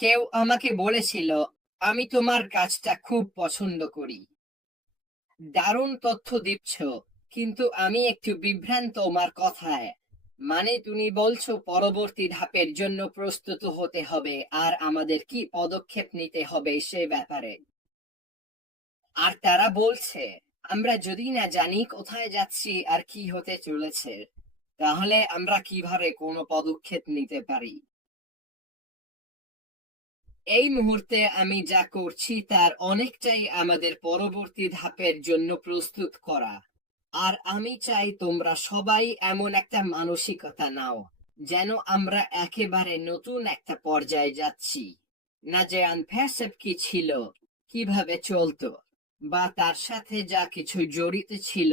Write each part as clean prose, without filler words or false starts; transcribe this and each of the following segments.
কেউ আমাকে বলেছিল আমি তোমার কাজটা খুব পছন্দ করি। দারুণ তথ্য দিচ্ছ, কিন্তু আমি একটু বিভ্রান্ত তোমার কথায়। মানে তুমি বলছো পরবর্তী ধাপের জন্য প্রস্তুত হতে হবে আর আমাদের কি পদক্ষেপ নিতে হবে সে ব্যাপারে। আর তারা বলছে আমরা যদি না জানি কোথায় যাচ্ছি আর কি হতে চলেছে, তাহলে আমরা কিভাবে কোনো পদক্ষেপ নিতে পারি। এই মুহূর্তে আমি যা করছি তার অনেকটাই আমাদের পরবর্তী ধাপের জন্য প্রস্তুত করা। আর আমি চাই তোমরা সবাই এমন একটা মানসিকতা নাও যেন আমরা একেবারে নতুন একটা পর্যায়ে যাচ্ছি। না যে আনফ্যাসেব কি ছিল, কিভাবে চলতো, বা তার সাথে যা কিছু জড়িত ছিল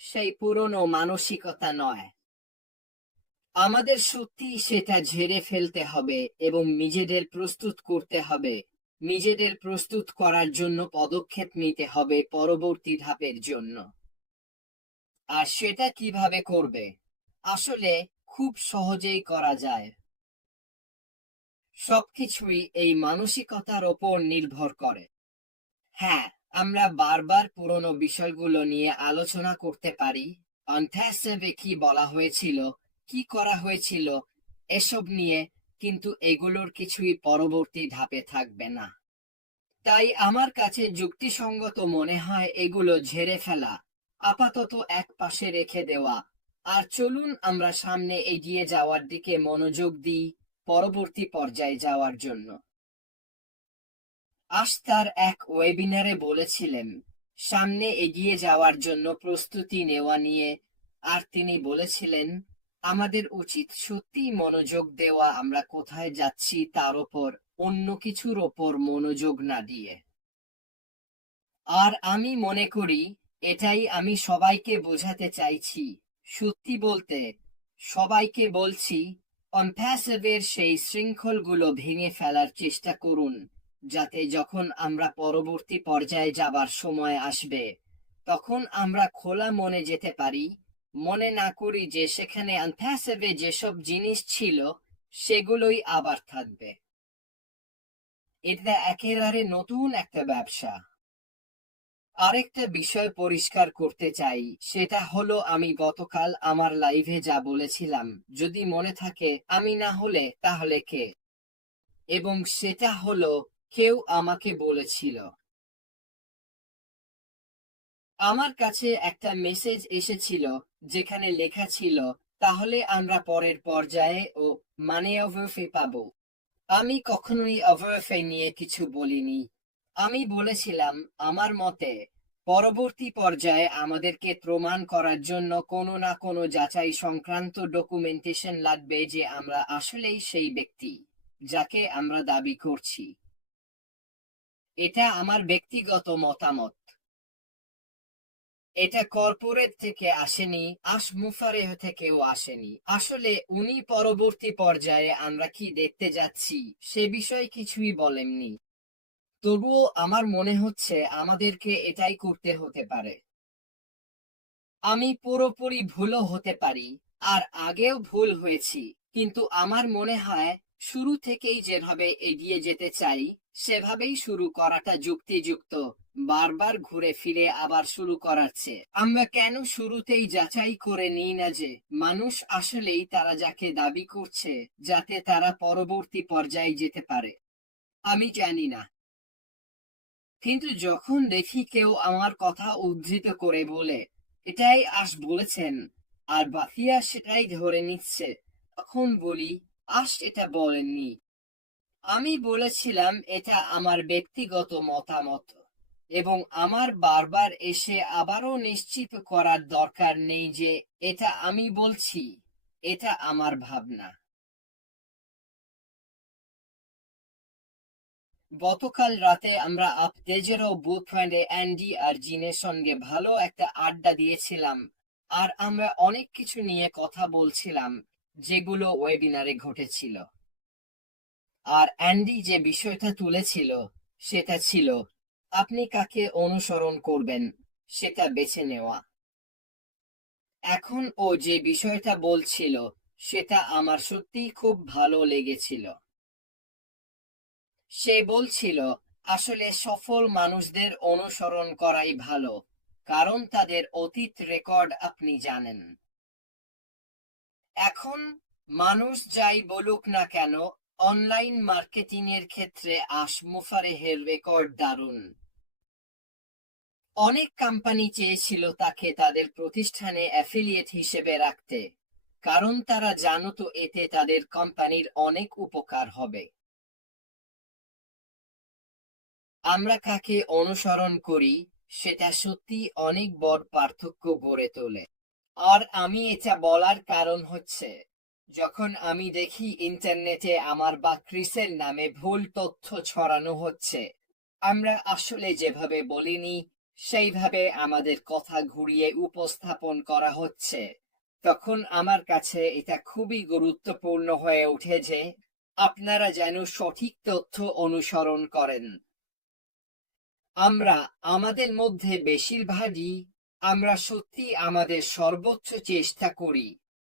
সেই পুরনো মানসিকতা নয়। আমাদের সত্যি সেটা ঝেড়ে ফেলতে হবে এবং নিজেদের প্রস্তুত করতে হবে। নিজেদের প্রস্তুত করার জন্য পদক্ষেপ নিতে হবে পরবর্তী ধাপের জন্য। আর সেটা কিভাবে করবে? আসলে খুব সহজেই করা যায়। সবকিছুই এই মানসিকতার ওপর নির্ভর করে। হ্যাঁ, আমরা বারবার পুরনো বিষয়গুলো নিয়ে আলোচনা করতে পারি। অনথ্যাসেভে কি বলা হয়েছিল, কি করা হয়েছিল, এসব নিয়ে, কিন্তু এগুলোর কিছুই পরবর্তী ধাপে থাকবে না। তাই আমার কাছে যুক্তিসঙ্গত মনে হয় এগুলো ঝেড়ে ফেলা, আপাতত এক পাশে রেখে দেওয়া। আর চলুন আমরা সামনে এগিয়ে যাওয়ার দিকে মনোযোগ দিই, পরবর্তী পর্যায়ে যাওয়ার জন্য। আজ তার এক ওয়েবিনারে বলেছিলেন সামনে এগিয়ে যাওয়ার জন্য প্রস্তুতি নেওয়া নিয়ে। আর তিনি বলেছিলেন আমাদের উচিত সত্যিই মনোযোগ দেওয়া আমরা কোথায় যাচ্ছি তার ওপর, অন্য কিছুর ওপর মনোযোগ না দিয়ে। আর আমি মনে করি এটাই আমি সবাইকে বোঝাতে চাইছি। সত্যি বলতে সবাইকে বলছি অনপ্যাসিভের সেই শৃঙ্খলগুলো ভেঙে ফেলার চেষ্টা করুন, যাতে যখন আমরা পরবর্তী পর্যায়ে যাবার সময় আসবে তখন আমরা খোলা মনে যেতে পারি, মনে না করি যে সেখানে আনপ্যাসিভে যেসব জিনিস ছিল সেগুলোই আবার থাকবে। এটা একেবারে নতুন একটা ব্যবসা। আরেকটা বিষয় পরিষ্কার করতে চাই, সেটা হলো আমি গতকাল আমার লাইভে যা বলেছিলাম, যদি মনে থাকে আমি না হলে তাহলে কে। এবং সেটা হলো কেউ আমাকে বলেছিল, আমার কাছে একটা মেসেজ এসেছিল যেখানে লেখা ছিল তাহলে আমরা পরের পর্যায়ে ও মানে অভারফে পাবো। আমি কখনোই অভারফে নিয়ে কিছু বলিনি। আমি বলেছিলাম আমার মতে পরবর্তী পর্যায়ে আমাদেরকে প্রমাণ করার জন্য কোনো না কোনো যাচাই সংক্রান্ত ডকুমেন্টেশন লাগবে যে আমরা আসলেই সেই ব্যক্তি যাকে আমরা দাবি করছি। এটা আমার ব্যক্তিগত মতামত। এটা কর্পোরেট থেকে আসেনি, মুফারেহ থেকেও আসেনি। আসলে উনি পরবর্তী পর্যায়ে আমরা কি দেখতে যাচ্ছি সে বিষয়ে কিছুই বলেননি। তবুও আমার মনে হচ্ছে আমাদেরকে এটাই করতে হতে পারে। আমি পুরোপুরি ভুলও হতে পারি, আর আগেও ভুল হয়েছি, কিন্তু আমার মনে হয় শুরু থেকেই যেভাবে এগিয়ে যেতে চাই সেভাবেই শুরু করাটা যুক্তিযুক্ত। বারবার ঘুরে ফিরে আবার শুরু করার চেয়ে আমরা কেন শুরুতেই যাচাই করে নিই না যে মানুষ আসলেই তারা যাকে দাবি করছে, যাতে তারা পরবর্তী পর্যায়ে যেতে পারে। আমি জানি না, কিন্তু যখন দেখি কেউ আমার কথা উদ্ধৃত করে বলে এটাই বলেছেন আর বাকিরা সেটাই ধরে নিচ্ছে, তখন বলি এটা বলেননি। আমি বলেছিলাম এটা আমার ব্যক্তিগত মতামত, এবং আমার বারবার এসে আবারও নিশ্চিত করার দরকার নেই যে এটা আমি বলছি, এটা আমার ভাবনা। গতকাল রাতে আমরা আপডেজেরও বুক পয়েন্টে অ্যান্ডি আর জিনের সঙ্গে ভালো একটা আড্ডা দিয়েছিলাম। আর আমরা অনেক কিছু নিয়ে কথা বলছিলাম যেগুলো ওয়েবিনারে ঘটেছিল। আর অ্যান্ডি যে বিষয়টা তুলেছিল সেটা ছিল আপনি কাকে অনুসরণ করবেন সেটা বেছে নেওয়া। এখন ও যে বিষয়টা বলছিল সেটা আমার সত্যিই খুব ভালো লেগেছিল। সে বলছিল, আসলে সফল মানুষদের অনুসরণ করাই ভালো, কারণ তাদের অতীত রেকর্ড আপনি জানেন। এখন মানুষ যাই বলুক না কেন, অনলাইন মার্কেটিং এর ক্ষেত্রে মুফারেহের রেকর্ড দারুণ। অনেক কোম্পানি চেয়েছিল তাকে তাদের প্রতিষ্ঠানে অ্যাফিলিয়েট হিসেবে রাখতে, কারণ তারা জানত এতে তাদের কোম্পানির অনেক উপকার হবে। আমরা কাকে অনুসরণ করি সেটা সত্যি অনেক বড় পার্থক্য গড়ে তোলে। আর আমি এটা বলার কারণ হচ্ছে, যখন আমি দেখি ইন্টারনেটে আমার বা ক্রিসের নামে ভুল তথ্য ছড়ানো হচ্ছে, আমরা আসলে যেভাবে বলিনি সেইভাবে আমাদের কথা ঘুরিয়ে উপস্থাপন করা হচ্ছে, তখন আমার কাছে এটা খুবই গুরুত্বপূর্ণ হয়ে ওঠে যে আপনারা যেন সঠিক তথ্য অনুসরণ করেন। আমরা আমাদের মধ্যে বেশিরভাগই আমরা সত্যি আমাদের সর্বোচ্চ চেষ্টা করি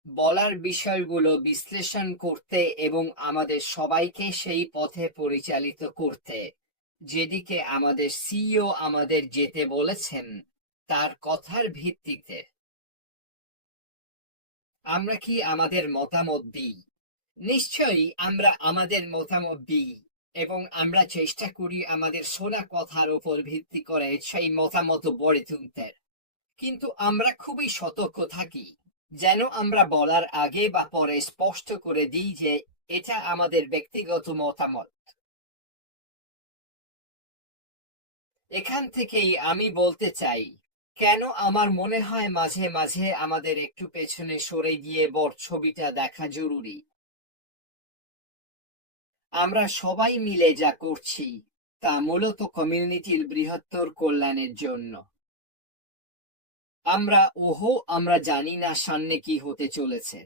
বলার বিষয়গুলো বিশ্লেষণ করতে এবং আমাদের সবাইকে সেই পথে পরিচালিত করতে, যেদিকে আমাদের সিইও আমাদের যেতে বলেছেন তার কথার ভিত্তিতে। আমরা কি আমাদের মতামত দিই? নিশ্চয়ই আমরা আমাদের মতামত দিই, এবং আমরা চেষ্টা করি আমাদের শোনা কথার উপর ভিত্তি করে সেই মতামত গড়ে তুলতে। কিন্তু আমরা খুবই সতর্ক থাকি, যেন আমরা বলার আগে বা পরে স্পষ্ট করে দিই যে এটা আমাদের ব্যক্তিগত মতামত। এখান থেকেই আমি বলতে চাই, কেন আমার মনে হয় মাঝে মাঝে আমাদের একটু পেছনে সরে গিয়ে বড় ছবিটা দেখা জরুরি। আমরা সবাই মিলে যা করছি তা মূলত কমিউনিটির বৃহত্তর কল্যাণের জন্য। আমরা জানি না সামনে কি হতে চলেছে।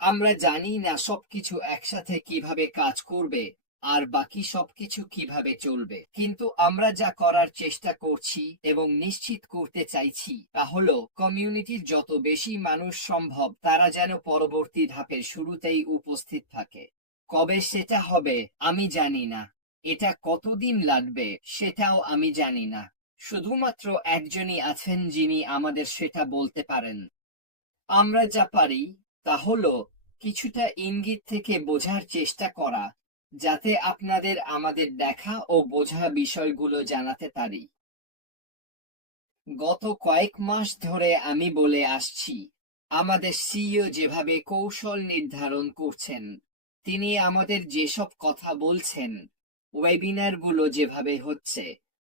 আমরা জানি না সবকিছু একসাথে কিভাবে কাজ করবে আর বাকি সবকিছু কিভাবে চলবে, কিন্তু আমরা যা করার চেষ্টা করছি এবং নিশ্চিত করতে চাইছি তা হলো কমিউনিটির যত বেশি মানুষ সম্ভব তারা যেন পরবর্তী ধাপের শুরুতেই উপস্থিত থাকে। কবে সেটা হবে আমি জানি না, এটা কতদিন লাগবে সেটাও আমি জানি না। শুধুমাত্র একজনই আছেন যিনি আমাদের সেটা বলতে পারেন। আমরা যা পারি তা হলো কিছুটা ইঙ্গিত থেকে বোঝার চেষ্টা করা, যাতে আপনাদের আমাদের দেখা ও বোঝা বিষয়গুলো জানাতে পারি। গত কয়েক মাস ধরে আমি বলে আসছি, আমাদের সিইও যেভাবে কৌশল নির্ধারণ করছেন, তিনি আমাদের যেসব কথা বলছেন, ওয়েবিনারগুলো যেভাবে হচ্ছে,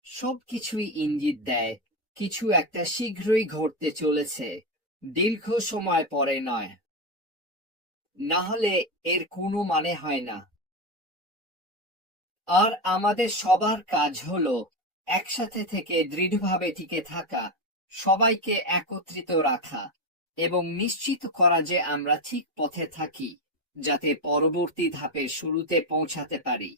সবকিছুই ইঙ্গিত দেয় কিছু একটা শীঘ্রই ঘটতে চলেছে, দীর্ঘ সময় পরে নয়। না হলে এর কোনো মানে হয় না। আর আমাদের সবার কাজ হলো একসাথে থেকে দৃঢ়ভাবে টিকে থাকা, সবাইকে একত্রিত রাখা এবং নিশ্চিত করা যে আমরা ঠিক পথে থাকি, যাতে পরবর্তী ধাপের শুরুতে পৌঁছাতে পারি।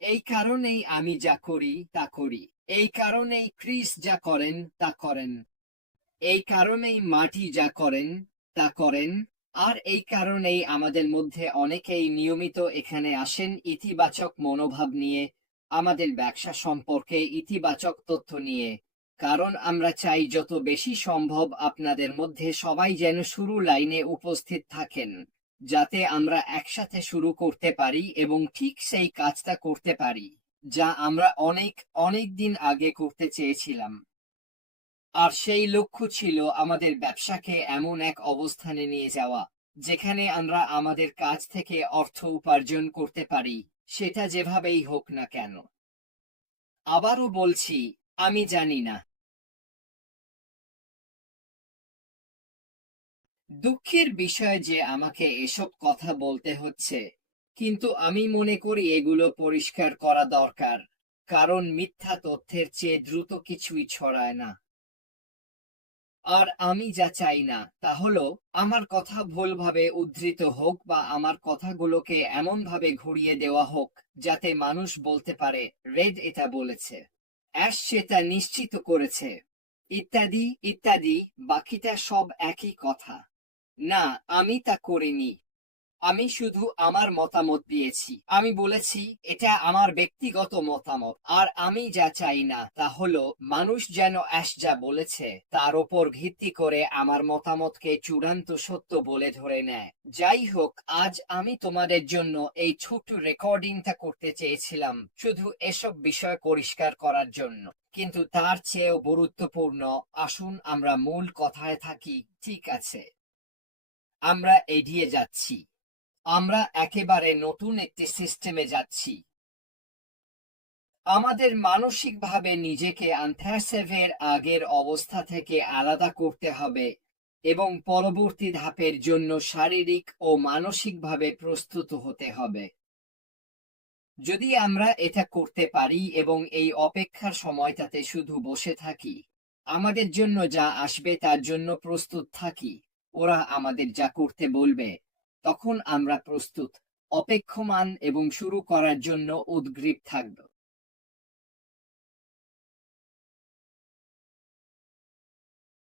এই কারণেই আমি যা করি তা করি, এই কারণেই ক্রিস যা করেন তা করেন, এই কারণেই মাটি যা করেন তা করেন, আর এই কারণেই আমাদের মধ্যে অনেকেই নিয়মিত এখানে আসেন ইতিবাচক মনোভাব নিয়ে, আমাদের ব্যবসা সম্পর্কে ইতিবাচক তথ্য নিয়ে, কারণ আমরা চাই যত বেশি সম্ভব আপনাদের মধ্যে সবাই যেন শুরু লাইনে উপস্থিত থাকেন, যাতে আমরা একসাথে শুরু করতে পারি এবং ঠিক সেই কাজটা করতে পারি যা আমরা অনেক অনেক দিন আগে করতে চেয়েছিলাম। আর সেই লক্ষ্য ছিল আমাদের ব্যবসাকে এমন এক অবস্থানে নিয়ে যাওয়া যেখানে আমরা আমাদের কাজ থেকে অর্থ উপার্জন করতে পারি, সেটা যেভাবেই হোক না কেন। আবারও বলছি, আমি জানি না। দুঃখের বিষয় যে আমাকে এসব কথা বলতে হচ্ছে, কিন্তু আমি মনে করি এগুলো পরিষ্কার করা দরকার, কারণ মিথ্যা তথ্যের চেয়ে দ্রুত কিছুই ছড়ায় না। আর আমি যা চাই না তা হলো আমার কথা ভুলভাবে উদ্ধৃত হোক বা আমার কথাগুলোকে এমনভাবে ঘুরিয়ে দেওয়া হোক যাতে মানুষ বলতে পারে রেড এটা বলেছে, অ্যাশ সেটা নিশ্চিত করেছে, ইত্যাদি ইত্যাদি। বাকিটা সব একই কথা। না, আমি তা করিনি। আমি শুধু আমার মতামত দিয়েছি। আমি বলেছি এটা আমার ব্যক্তিগত মতামত, আর আমি যা চাই না তা হলো মানুষ যেন অ্যাশ যা বলেছে তার ওপর ভিত্তি করে আমার মতামতকে চূড়ান্ত সত্য বলে ধরে নেয়। যাই হোক, আজ আমি তোমাদের জন্য এই ছোট্ট রেকর্ডিংটা করতে চেয়েছিলাম শুধু এসব বিষয় পরিষ্কার করার জন্য, কিন্তু তার চেয়েও গুরুত্বপূর্ণ, আসুন আমরা মূল কথায় থাকি। ঠিক আছে, আমরা এগিয়ে যাচ্ছি। আমরা একেবারে নতুন একটি সিস্টেমে যাচ্ছি। আমাদের মানসিকভাবে নিজেকে আন্থারসেভের আগের অবস্থা থেকে আলাদা করতে হবে এবং পরবর্তী ধাপের জন্য শারীরিক ও মানসিকভাবে প্রস্তুত হতে হবে। যদি আমরা এটা করতে পারি এবং এই অপেক্ষার সময়টাতে শুধু বসে থাকি, আমাদের জন্য যা আসবে তার জন্য প্রস্তুত থাকি, ওরা আমাদের যা করতে বলবে, তখন আমরা প্রস্তুত, অপেক্ষমান এবং শুরু করার জন্য উদগ্রীব থাকব।